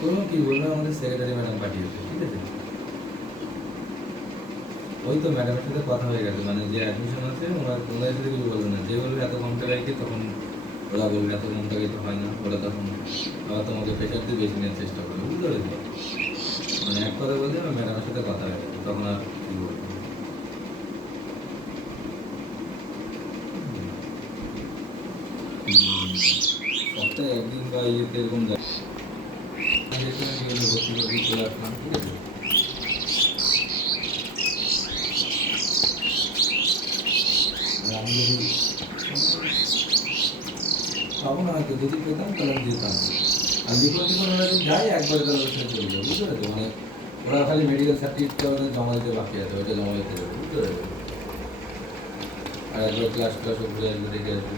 কোনো কি বলবে, আমাদের সেক্রেটারি ম্যাডাম পাঠিয়েছে, ঠিক আছে? ওই তো ম্যাডামের সাথে কথা হয়ে গেছে, মানে যে অ্যাডমিশন আছে ওনার সাথে কিছু বলবে না, যে বলবে এত কম টাকায় কি, তখন ওরা বলবে এত কম টাকায় তো হয় না, ওরা তখন আবার তোমাকে প্রেশার দিয়ে বেশি নেওয়ার চেষ্টা করবে, বুঝতে পেরেছো? মানে এক কথা বলতে আমার ম্যাডামের সাথে কথা হয়ে গেছে, তখন আর কি বলবো। সপ্তাহে একদিন বা ইয়েতে এরকম যায়, ভর্তি ভর্তি চলে আসলাম, ঠিক আছে? আর আমি যদি পাবো না হয়তো, যদি পেতাম তাহলে আমি যেতাম। আর বিপদ ওরা যদি যায় একবারে তাহলে ওর সাথে চলে যাবে, বুঝতে পেরেছো? মানে ওরা খালি মেডিকেল সার্টিফিকেটটা ওদের জমা দিতে বাকি আছে, ওইটা জমা দিতে যাবে, বুঝতে পেরেছো? আর একবার ক্লাস ক্লাসও ঘুরে আসবে, দেখে আসবে।